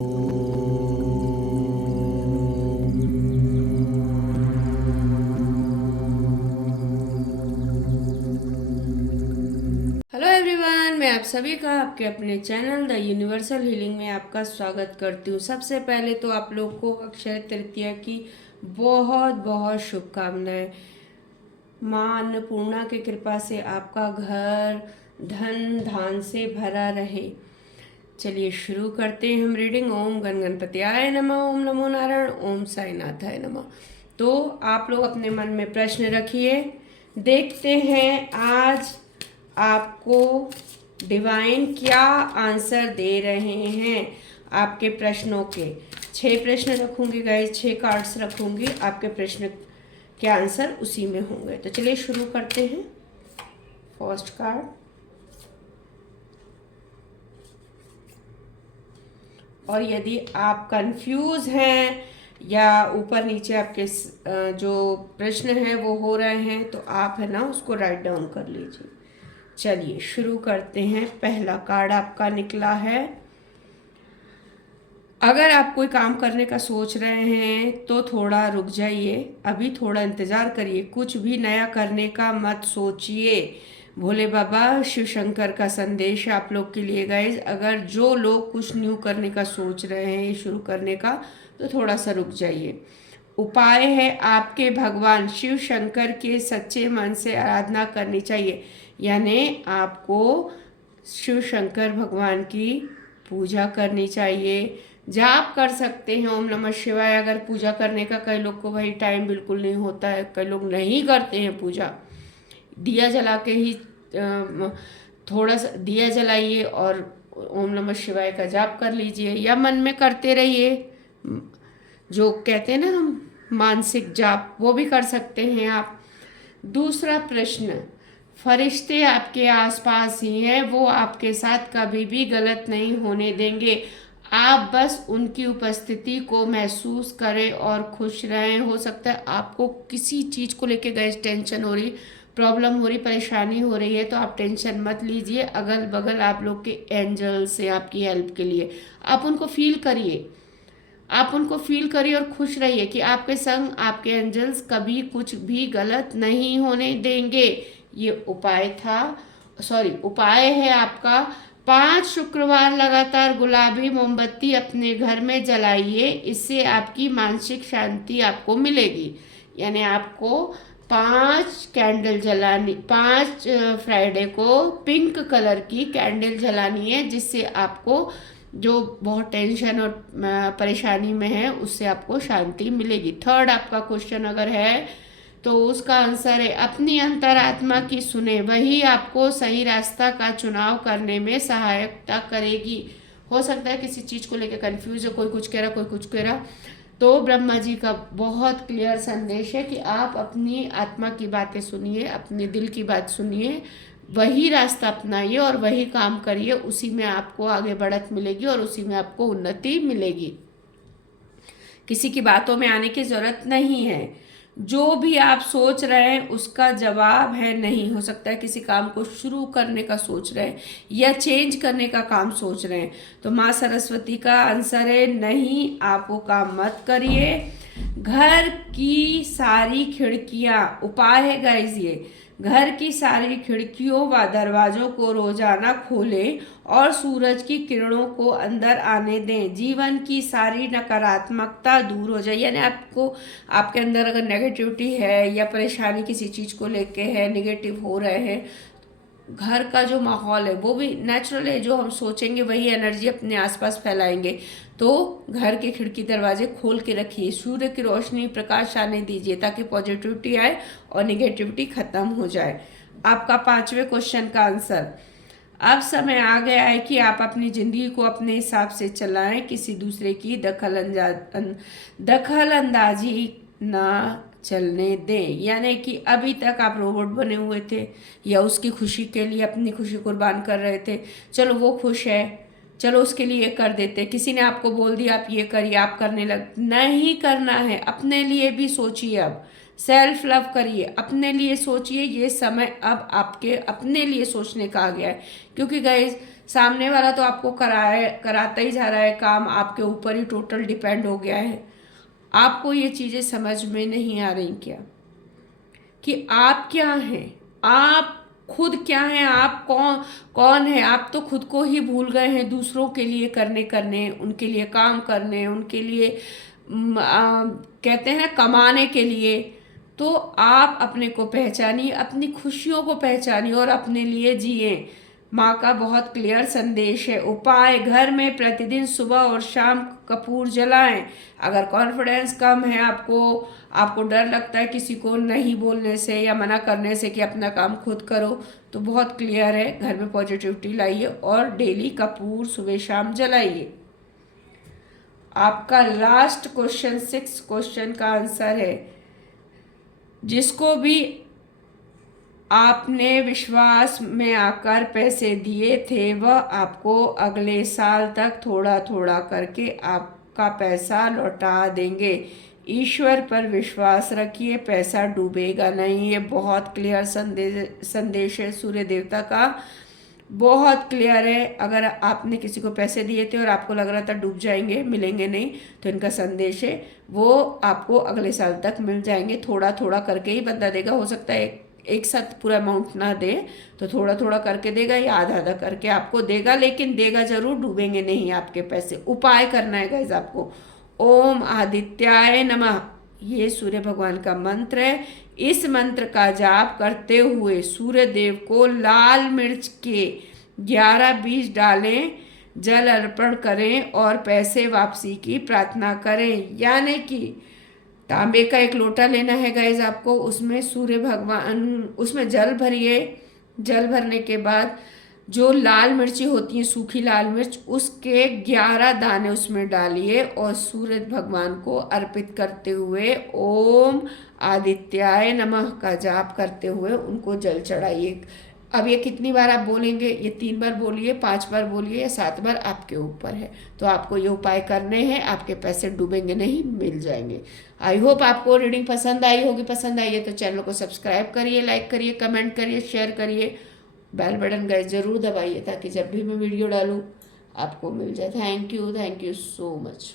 Hello everyone, मैं आप सभी का आपके अपने चैनल द यूनिवर्सल हीलिंग में आपका स्वागत करती हूँ। सबसे पहले तो आप लोग को अक्षय तृतीया की बहुत बहुत शुभकामनाएं। माँ अन्नपूर्णा की कृपा से आपका घर धन धान से भरा रहे। चलिए शुरू करते हैं हम रीडिंग। ओम गण गणपत्याय नमः, ओम नमो नारायण, ओम साईनाथाय नमः। तो आप लोग अपने मन में प्रश्न रखिए, देखते हैं आज आपको डिवाइन क्या आंसर दे रहे हैं आपके प्रश्नों के। 6 प्रश्न रखूंगी गाइस, 6 कार्ड्स रखूंगी, आपके प्रश्न के आंसर उसी में होंगे। तो चलिए शुरू करते हैं। फर्स्ट कार्ड, और यदि आप कंफ्यूज हैं या ऊपर नीचे आपके जो प्रश्न हैं वो हो रहे हैं तो आप है ना उसको राइट डाउन कर लीजिए। चलिए शुरू करते हैं। पहला कार्ड आपका निकला है, अगर आप कोई काम करने का सोच रहे हैं तो थोड़ा रुक जाइए, अभी थोड़ा इंतज़ार करिए, कुछ भी नया करने का मत सोचिए। भोले बाबा शिव शंकर का संदेश है आप लोग के लिए गाइज। अगर जो लोग कुछ न्यू करने का सोच रहे हैं, शुरू करने का, तो थोड़ा सा रुक जाइए। उपाय है आपके भगवान शिव शंकर के सच्चे मन से आराधना करनी चाहिए, यानी आपको शिव शंकर भगवान की पूजा करनी चाहिए। जाप कर सकते हैं ओम नमः शिवाय। अगर पूजा करने का कई लोग को भाई टाइम बिल्कुल नहीं होता है, कई लोग नहीं करते हैं पूजा, दिया जला के ही थोड़ा सा दिया जलाइए और ओम नमः शिवाय का जाप कर लीजिए या मन में करते रहिए। जो कहते हैं ना हम मानसिक जाप, वो भी कर सकते हैं आप। दूसरा प्रश्न, फरिश्ते आपके आसपास ही हैं, वो आपके साथ कभी भी गलत नहीं होने देंगे। आप बस उनकी उपस्थिति को महसूस करें और खुश रहें। हो सकता है आपको किसी चीज़ को लेके गए टेंशन हो रही, प्रॉब्लम हो रही, परेशानी हो रही है, तो आप टेंशन मत लीजिए। अगल बगल आप लोग के एंजल्स हैं आपकी हेल्प के लिए, आप उनको फील करिए, आप उनको फील करिए और खुश रहिए कि आपके संग आपके एंजल्स कभी कुछ भी गलत नहीं होने देंगे। ये उपाय था, उपाय है आपका। 5 शुक्रवार लगातार गुलाबी मोमबत्ती अपने घर में जलाइए, इससे आपकी मानसिक शांति आपको मिलेगी। यानी आपको 5 कैंडल जलानी, 5 फ्राइडे को पिंक कलर की कैंडल जलानी है, जिससे आपको जो बहुत टेंशन और परेशानी में है उससे आपको शांति मिलेगी। थर्ड आपका क्वेश्चन अगर है तो उसका आंसर है अपनी अंतरात्मा की सुने, वही आपको सही रास्ता का चुनाव करने में सहायता करेगी। हो सकता है किसी चीज़ को लेकर कंफ्यूज है, कोई कुछ कह रहा कोई कुछ कह रहा, तो ब्रह्मा जी का बहुत क्लियर संदेश है कि आप अपनी आत्मा की बातें सुनिए, अपने दिल की बात सुनिए, वही रास्ता अपनाइए और वही काम करिए। उसी में आपको आगे बढ़त मिलेगी और उसी में आपको उन्नति मिलेगी। किसी की बातों में आने की ज़रूरत नहीं है। जो भी आप सोच रहे हैं उसका जवाब है नहीं। हो सकता है किसी काम को शुरू करने का सोच रहे हैं या चेंज करने का काम सोच रहे हैं, तो माँ सरस्वती का आंसर है नहीं, आप वो काम मत करिए। घर की सारी खिड़कियाँ, उपाय है गाइस ये, घर की सारी खिड़कियों व दरवाजों को रोजाना खोलें और सूरज की किरणों को अंदर आने दें। जीवन की सारी नकारात्मकता दूर हो जाए, यानी आपको आपके अंदर अगर नेगेटिविटी है या परेशानी किसी चीज़ को लेके है, नेगेटिव हो रहे हैं, घर का जो माहौल है वो भी नेचुरल है, जो हम सोचेंगे वही एनर्जी अपने आसपास फैलाएंगे। तो घर के खिड़की दरवाजे खोल के रखिए, सूर्य की रोशनी प्रकाश आने दीजिए ताकि पॉजिटिविटी आए और निगेटिविटी खत्म हो जाए। आपका 5वें क्वेश्चन का आंसर, अब समय आ गया है कि आप अपनी ज़िंदगी को अपने हिसाब से चलाएं, किसी दूसरे की दखल अंदाजी ना चलने दें। यानी कि अभी तक आप रोबोट बने हुए थे या उसकी खुशी के लिए अपनी खुशी कुर्बान कर रहे थे, चलो वो खुश है, चलो उसके लिए कर देते। किसी ने आपको बोल दिया आप ये करिए, आप करने लग, नहीं करना है। अपने लिए भी सोचिए, अब सेल्फ लव करिए, अपने लिए सोचिए। ये समय अब आपके अपने लिए सोचने का आ गया है, क्योंकि गाइस सामने वाला तो आपको कराता ही जा रहा है काम, आपके ऊपर ही टोटल डिपेंड हो गया है। आपको ये चीज़ें समझ में नहीं आ रही क्या कि आप क्या हैं, आप खुद क्या हैं, आप कौन कौन है। आप तो खुद को ही भूल गए हैं दूसरों के लिए करने उनके लिए काम करने, उनके लिए कहते हैं कमाने के लिए। तो आप अपने को पहचानिए, अपनी खुशियों को पहचानिए और अपने लिए जिए। माँ का बहुत क्लियर संदेश है। उपाय, घर में प्रतिदिन सुबह और शाम कपूर जलाएं। अगर कॉन्फिडेंस कम है आपको डर लगता है किसी को नहीं बोलने से या मना करने से कि अपना काम खुद करो, तो बहुत क्लियर है, घर में पॉजिटिविटी लाइए और डेली कपूर सुबह शाम जलाइए। आपका लास्ट क्वेश्चन 6 क्वेश्चन का आंसर है, जिसको भी आपने विश्वास में आकर पैसे दिए थे वह आपको अगले साल तक थोड़ा थोड़ा करके आपका पैसा लौटा देंगे। ईश्वर पर विश्वास रखिए, पैसा डूबेगा नहीं। ये बहुत क्लियर संदेश है सूर्य देवता का, बहुत क्लियर है। अगर आपने किसी को पैसे दिए थे और आपको लग रहा था डूब जाएंगे, मिलेंगे नहीं, तो इनका संदेश है वो आपको अगले साल तक मिल जाएंगे। थोड़ा थोड़ा करके ही बंदा देगा, हो सकता है एक साथ पूरा अमाउंट ना दे तो थोड़ा थोड़ा करके देगा या आधा आधा करके आपको देगा, लेकिन देगा जरूर, डूबेंगे नहीं आपके पैसे। उपाय करना है गाइस आपको, ओम आदित्याय नमः, ये सूर्य भगवान का मंत्र है। इस मंत्र का जाप करते हुए सूर्य देव को लाल मिर्च के 11 बीज डालें, जल अर्पण करें और पैसे वापसी की प्रार्थना करें। यानी कि तांबे का एक लोटा लेना है गाइज आपको, उसमें सूर्य भगवान, उसमें जल भरिए। जल भरने के बाद जो लाल मिर्ची होती हैं, सूखी लाल मिर्च, उसके 11 दाने उसमें डालिए और सूर्य भगवान को अर्पित करते हुए ओम आदित्याय नमः का जाप करते हुए उनको जल चढ़ाइए। अब ये कितनी बार आप बोलेंगे, ये 3 बार बोलिए, 5 बार बोलिए या 7 बार, आपके ऊपर है। तो आपको ये उपाय करने हैं, आपके पैसे डूबेंगे नहीं, मिल जाएंगे। आई होप आपको रीडिंग पसंद आई होगी। पसंद आई है तो चैनल को सब्सक्राइब करिए, लाइक करिए, कमेंट करिए, शेयर करिए, बेल बटन गाइस ज़रूर दबाइए ताकि जब भी मैं वीडियो डालूँ आपको मिल जाए। Thank you so much.